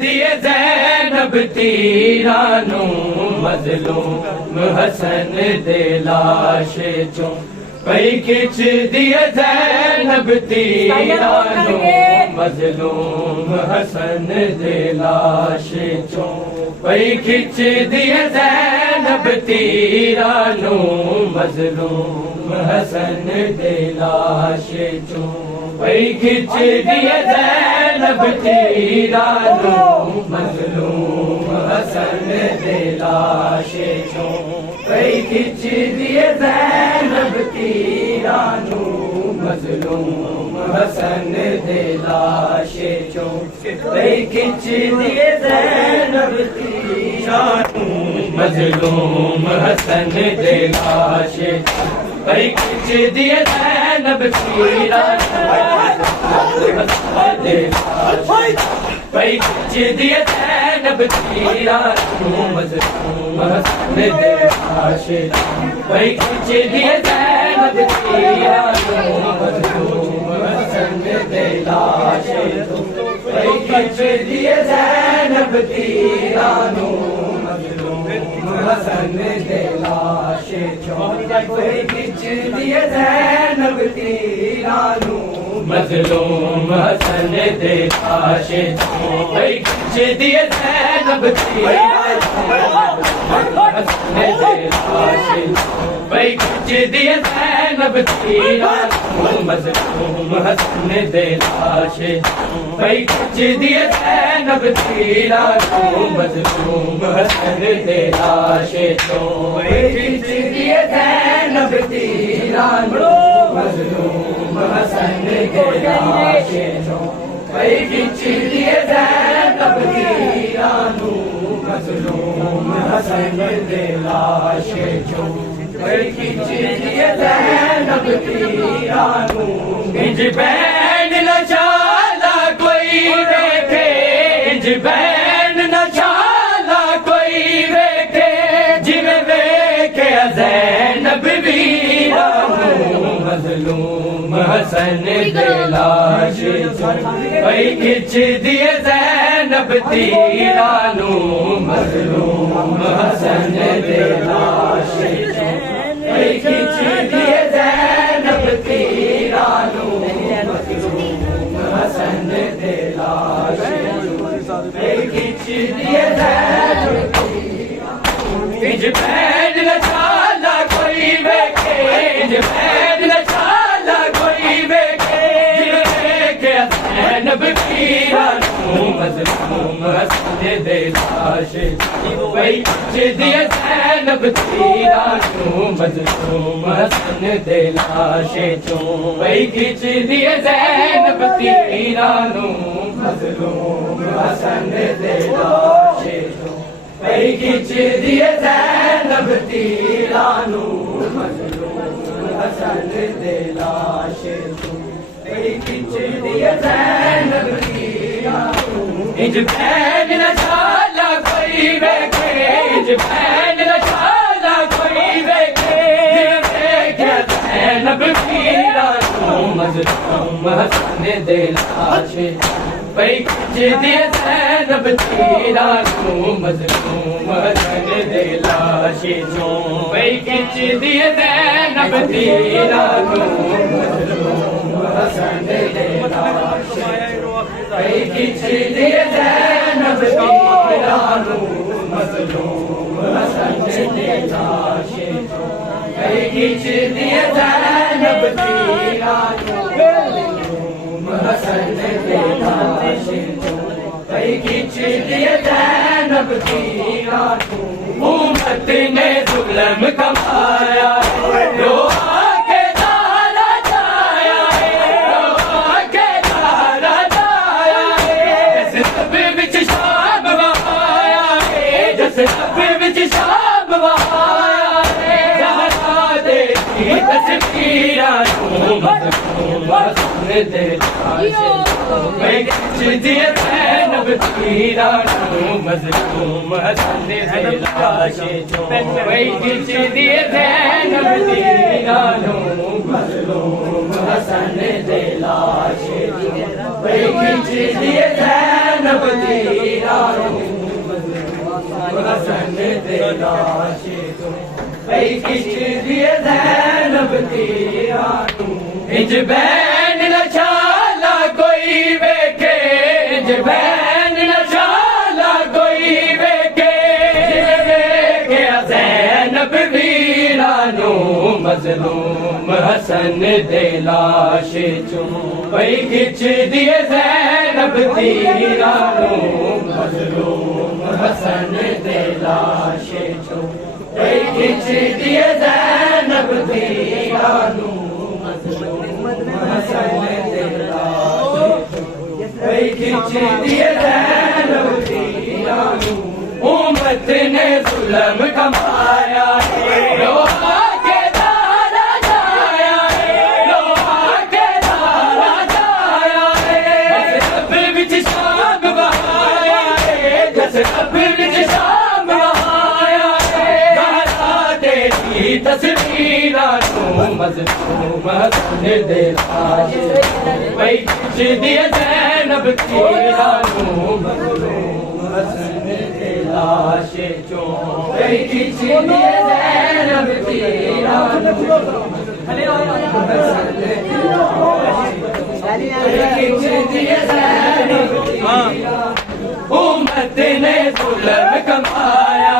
दिए ज़ैनब तीरानू मज़लूम हसन दे लाश चों पई खिच दिए ज़ैनब तीरानू मज़लूम हसन दे लाश चों पई खिच दिए ज़ैनब तीरानू मज़लूम हसन दे लाश चों पई खिच दिए ज़ैनब तीरानू मज़लूम हसन दे लाश चों पई खिच दिए ज़ैनब तीरानू मज़लूम हसन दे लाश चों पई खिच दिए ज़ैनब तीरानू मज़लूम हसन दे लाश पई खिच दिए ज़ैनब तीरानू पई खिच दिए ज़ैनब तीरानू मज़लूम हसन दे लाश पई खिच दिए ज़ैनब तीरानू मज़लूम हसन दे लाश पई खिच दिए ज़ैनब तीरानू मज़लूम हसन दे लाश पई खिच दिए ज़ैनब तीरानू मज़लूम हसन दे लाश पई खिच दिए ज़ैनब तीरानू पई खिच दिए ज़ैनब तीरानू मज़लूम हसन दे लाश पई खिच दिए ज़ैनब तीरानू मज़लूम हसन दे लाश पई खिच दिए ज़ैनब तीरानू मज़लूम हसन दे लाश पई खिच दिए ज़ैनब तीरानू मज़लूम हसन दे लाश पई खिच दिए ज़ैनब तीरानू इंज बैन न चाला कोई वेखे इंज बैन न चाला कोई वेखे जिवें वेखे ज़ैनब वीरानू मज़लूम हसन दे लाश पई खिच दिए ज़ैनब तीरानू मज़लूम हसन दे लाश पई खिच दिए ज़ैनब तीरानू मज़लूम हसन दे लाश पई खिच दिए ज़ैनब तीरानू इंज बैन न चाला कोई वेखे इंज बैन न चाला कोई वेखे वेखे ज़ैनब तीरानू मज़लूम हसन दे लाश पई खिच दिए ज़ैनब तीरानू मज़लूम हसन दे लाश चों पई खिच दिए ज़ैनब तीरानू मज़लूम हसन दे लाश पई खिच दिए ज़ैनब तीरानू मज़लूम हसन दे लाश पई खिच दिए ज़ैनब तीरानू इंज बैन न चाला कोई वेखे इंज बैन न चाला कोई वेखे वेखे ज़ैनब तीरानू मज़लूम हसन दे लाश पई खिच दिए ज़ैनब तीरानू मज़लूम हसन दे लाश पई खिच दिए ज़ैनब तीरानू मज़लूम हसन दे लाश पई खिच दिए ज़ैनब तीरानू मज़लूम हसन दे लाश पई खिच दिए ज़ैनब तीरानू मज़लूम हसन दे लाश पई खिच दिए ज़ैनब तीरानू उम्मत ने ज़ुल्म कमाया जो आके तारा जाया जो आके तारा जाया जैसे सब विच शाम वहाया जैसे सब विच शाम वहाया जहाँ दे तस्वीरानू मजलूम हसन दे लाशे भाई खिच दिए ज़ैनब तीरा मजलूम हसन दे लाशे भाई खिच दिए ज़ैनब तीरा मजलूम हसन दे लाशे भाई खिच दिए ज़ैनब तीरा हसन दे लाशे भाई खिच दिए ज़ैनब तीरा इंज बैन न शाला कोई वेखे इंज बैन न शाला कोई वेखे वेखे ज़ैनब वीरा मजलूम हसन दे लाशे चो भाई खिच दिए ज़ैनब तीरा मजलूम हसन दे लाशे चो भाई खिच दिए ज़ैनब तीरा मजलूम हसन दे लाशे भाई खिच दिए ज़ैनब तीरा उम्मत ने जुल्म कमाया लो आके दारा जाया लो आके दारा जाया जब विच शाम बहाया जस रब विच शाम बहाया दारा तेरी तस्वीरा मजलूम हसन दे लाशे भाई खिच दिए ज़ैनब तीरा मजलूम हसन दे लाशे चो भाई खिच दिए ज़ैनब तीरा खिच दिए ज़ैनब उम्मत ने जुल्म कमाया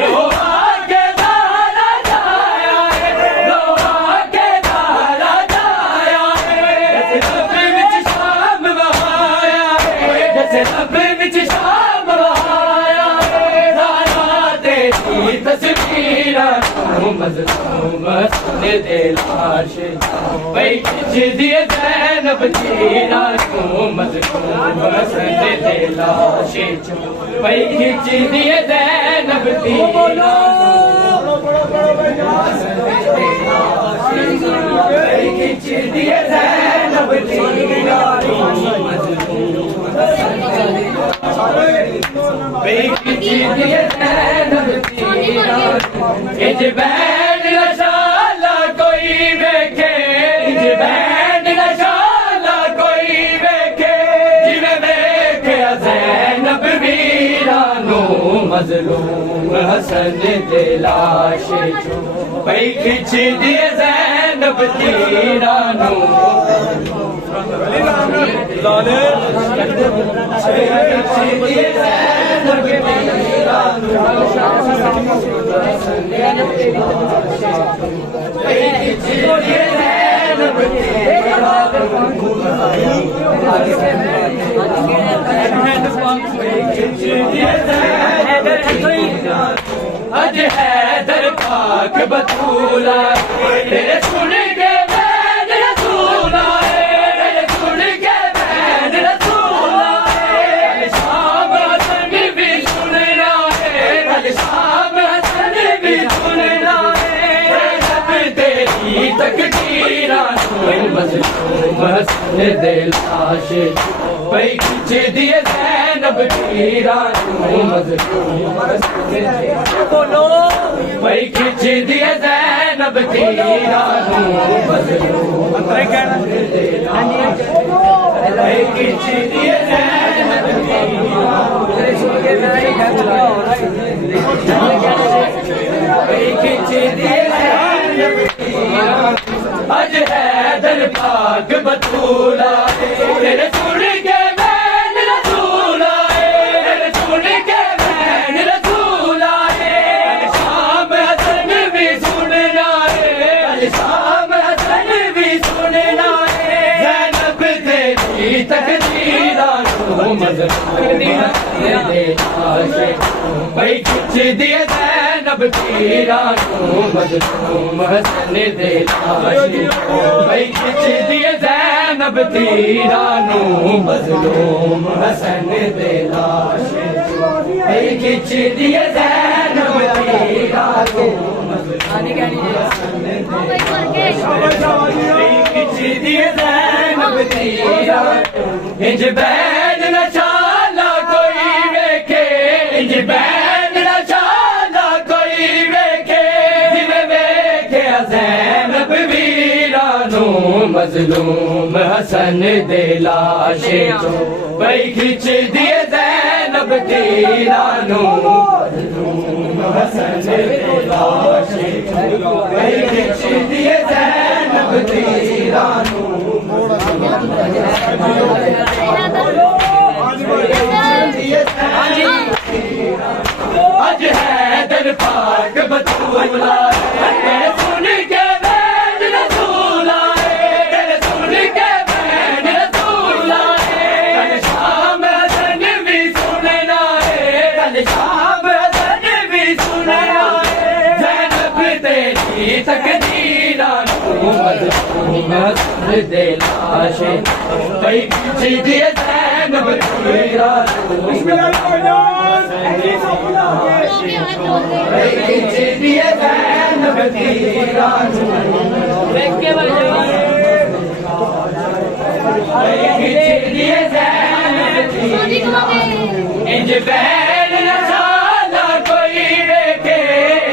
लो आके दारा जाया लो आके दारा जाया जैसे रब विच शाम बहाया जैसे रब विच शाम बहाया दारा तेरी तस्वीरा मजलूम हसन दे लाशे भाई खिच दिए ज़ैनब तीरा मजलूम हसन दे लाशे भाई खिच दिए ज़ैनब तीरा भाई खिच दिए ज़ैनब तीरा मजलूम हसन दे भाई खिच दिए ज़ैनब तीरा इंज बैन न शाला कोई वेखे इंज बैन न शाला कोई वेखे जिवें वेखे ज़ैनब वीरा मजलूम हसन दे लाशे चो भाई खिच दिए ज़ैनब तीरा अज हैदर पाक बतूला तेरे सुन के बैन रसूला तेरे सुन के बैन रसूला शाम हसन भी सुनना है शाम हसन भी सुनना है रब तेरी तकदीरा मजलूम हसन दे लाशे भाई खिच दिए ज़ैनब तीरा मजलूम बोलो भाई खिच दिए ज़ैनब तीरा मजलूम भाई खिच दिए ज़ैनब तीरा भाई खिच दिए ज़ैनब तीरा अज हैदर पाक बतूला तेरे सुन के बैन रसूला तेरे सुन के बैन रसूला शाम हसन भी सुनना है शाम हसन भी सुनना है ज़ैनब तेरी तकदीरा मजलूम दे लाशे भाई खिच दिए ज़ैनब तीरा मजलूम हसन दे लाशे भाई खिच दिए ज़ैनब तीरा मजलूम हसन दे लाशे भाई खिच दिए ज़ैनब तीरा मजलूम हसन दे लाशे खिंचदी ज़ैनब तीरा इंज बैन न शाला कोई वेखे इंज बैन न शाला कोई वेखे जिवें वेख्या ज़ैनब वीरा नू मज़लूम हसन दे लाशे चो वही खिंचदी ज़ैनब तीरा नू मज़लूम हसन दे लाशे चो वही खिंचदी ज़ैनब तीरा नू आज हैदर पाक बतूला तेरे सुन के बैन रसूल आए तेरे सुन के बैन रसूल आए कल शाम हसन भी सुनना है कल शाम हसन भी सुनना है ज़ैनब तेरी तकदीरा मज़लूम हसन दे लाशे वही खिंचदी ज़ैनब तीरा खिंचदी ज़ैनब तीरा खिंचदी ज़ैनब तीरा इंज बैन न शाला कोई वेखे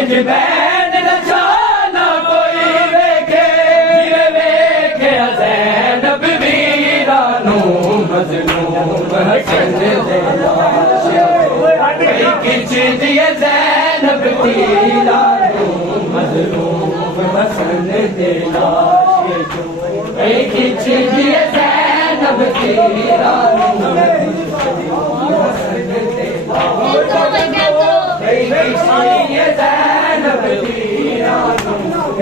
इंज बैन न शाला कोई वेखे जिवें वेख्या ज़ैनब वीरा नू मज़लूम हसन दे लाशे खिंचदी ज़ैनब तीरा मज़लूम हसन दे लाशे खिंचदी ज़ैनब तीरा हसन दे ज़ैनब तीरा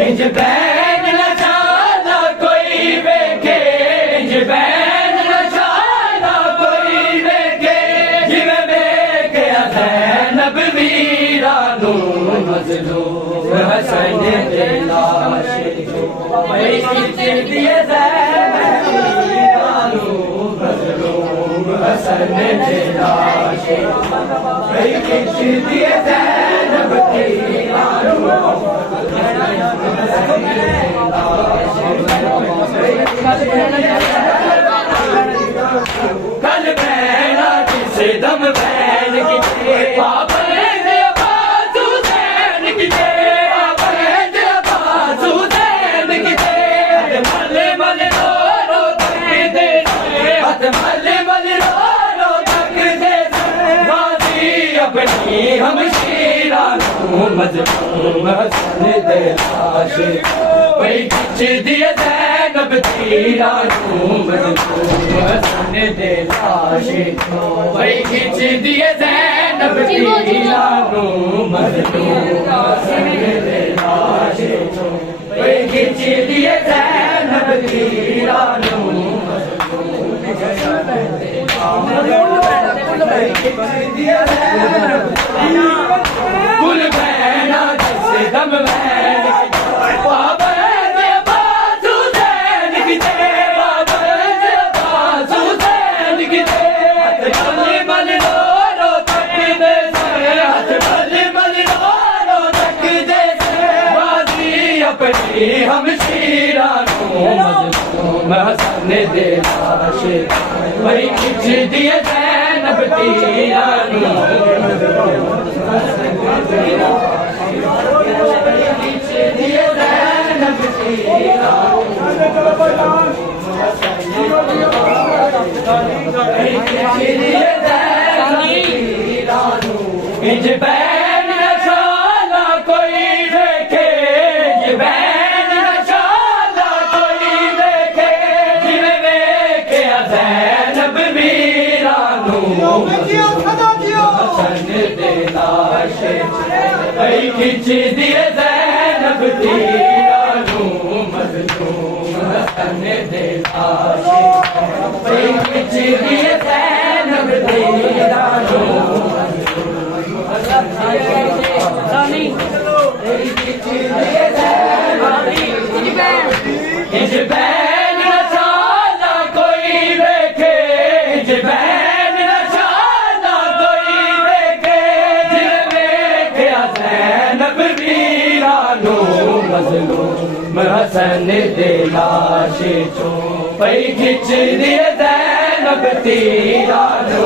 इंज बैन न शाला कोई वेखे इंज बैन न शाला कोई वेखे जिवें वेख्या ज़ैनब वीरा नू मज़लूम हसन दे लाशे वही खिंचदी ज़ैनब तीरा मज़लूम हसन दे लाशे वही खिंचदी ज़ैनब तीरा कल बैना किसे दम बैन की पापा ने बाजू दैन की पापा ने बाजू दैन की मले मले रो तक दे हथ मले मले रो तक दे गाजी अपनी हम शीरा मज़लूम हसन दे लाशे वही खिंचदी ज़ैनब तीरा मज़लूम हसन दे लाशे वही खिंचदी ज़ैनब तीरा मज़लूम हसन दे लाशे वही खिंचदी ज़ैनब तीरा कुल बैना जिसे दम बैन बाबा दे बाजू दैन की बाबा दे बाजू दैन की मले मले रो तक दे हाथ मले मले रो तक दे बाजी अपनी हम शीरा मज़लूम हसन दे लाशे वही खिंचदी ज़ैनब तीरा खिंचदी ज़ैनब तीरा इंज बैन न शाला कोई वेखे इंज बैन न शाला कोई वेखे जिवें वेख्या ज़ैनब वीरा नू हसन दे लाशे वही खिंचदी ज़ैनब तीरा मज़लूम हसन दे लाशे वही खिंचदी ज़ैनब तीरा इंज बैन न शाला कोई वेखे इंज बैन न शाला कोई वेखे जिवें वेख्या ज़ैनब वीरा नू मज़लूम हसन दे लाश चो पई खिच दिए ज़ैनब तीरा नू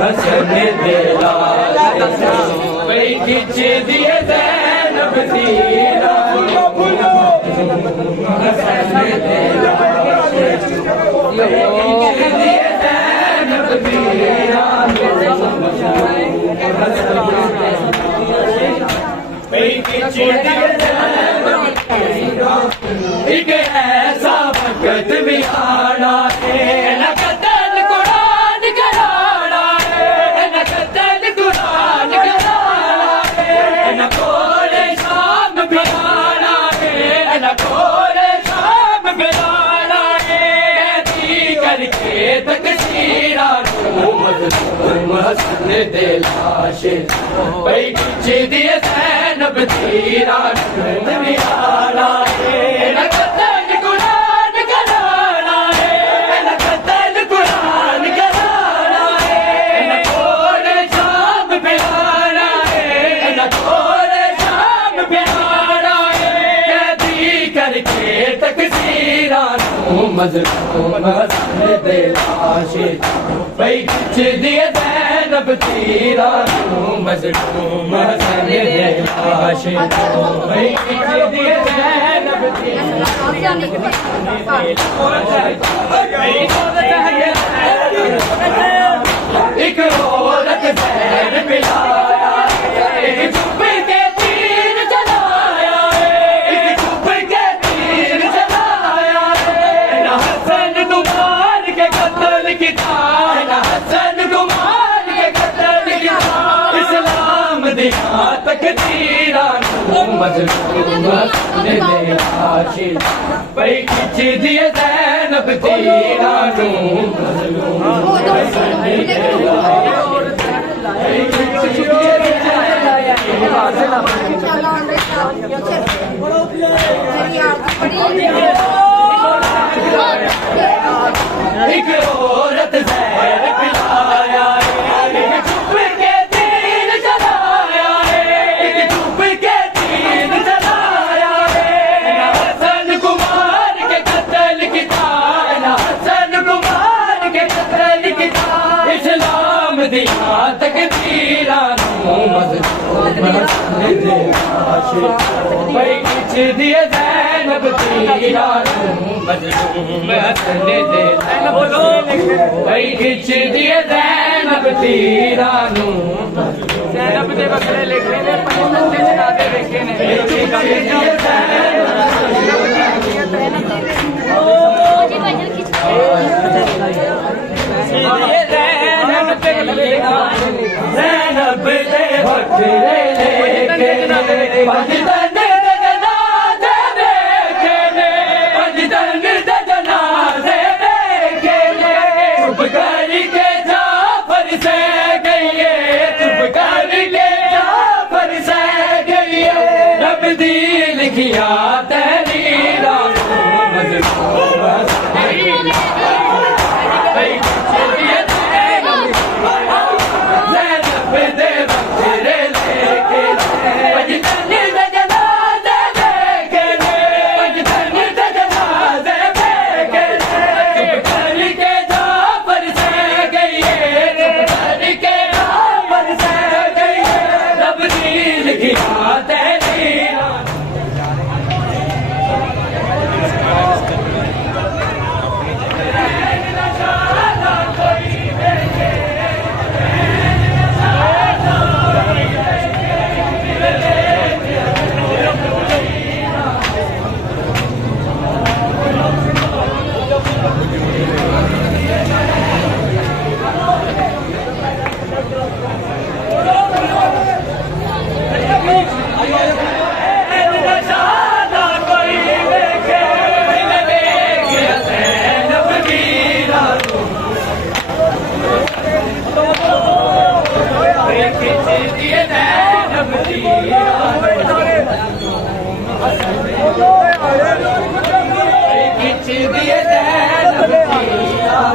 हसन दे लाश पई खिच दिए ज़ैनब तीरा हसन दे लाश पई खिच दिए ज़ैनब तीरा पई खिच दिए ज़ैनब तीरा एक ऐसा वक्त भी आना है न कतल कुरान कराना है न कतल कुरान कराना है न कोरे शाम भी आना है न कोरे शाम भी आना है ऐसी करके तकसीरा हसन दे लाश पई खिच दिए ज़ैनब तीरा भी आना है न कतल कुरान कराना है न कतल कुरान कराना है न कोरे शाम पे आना है न कोरे शाम पे आना है कैदी करके तकसीरा मज़लूम हसन दे लाश पई खिच दिए ज़ैनब तीरा मज़लूम हसन दे लाश पई खिच दिए ज़ैनब एक औरत ज़हर पिलाया एक चुप के तीर चलाया एक चुप के तीर चलाया न हसन कुमार के कत्ल किया न हसन कुमार के कत्ल किया इस्लाम दिया तकदीरा मज़लूम हसन दे लाश पई खिच दिए ज़ैनब तीरा मज़लूम हसन दे लाश पई खिच दिए एक औरत ज़हर पिलाया एक चुप के तीर चलाया एक चुप के तीर चलाया न हसन कुमार के कत्ल किया न हसन कुमार के कत्ल किया इस्लाम दिया तकदीरा मज़लूम हसन दे लाश पई खिच दिए ज़ैनब तीरा मज़लूम हसन दे बोलो पई खिच दिए ज़ैनब तीरा ज़ैनब दे बकरे लिखे ने पंजन दे जनादे लिखे ने ज़ैनब दे बकरे लिखे पंजन दे जनादे लिखे ने पंजन दे जनादे लिखे ने चुप करके जाफर से गई चुप करके जाफर से गई रब दी लिखिया तहरीरा मज़लूम ज़ैनब दे बकरे लेके पंजन दे जनादे लेके पंजन दे जनादे लेके चुप करके जाफर से गई चुप करके जाफर से गई रब दी लिखिया तहरीरा ਖਿੱਚਦੀ ਏ ਜ਼ੈਨਬ ਤੀਰਾਂ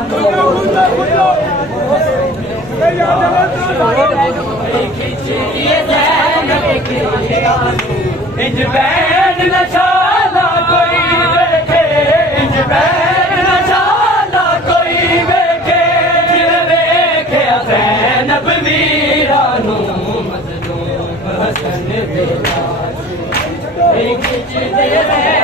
ਖਿੱਚਦੀ ਏ ਜ਼ੈਨਬ ਤੀਰਾਂ ਇੰਜ ਬੈਨ ਨਸ਼ਾਲਾ ਕੋਈ ਵੇਖੇ ਇੰਜ ਬੈਨ ਨਸ਼ਾਲਾ ਕੋਈ ਵੇਖੇ ਜਿਨ ਵੇਖਿਆ ਜ਼ੈਨਬ ਵੀਰਾਂ ਨੂੰ ਮਜ਼ਲੂਮ ਹਸਨ ਦੇ ਲਾਸ਼ ਖਿੱਚਦੇ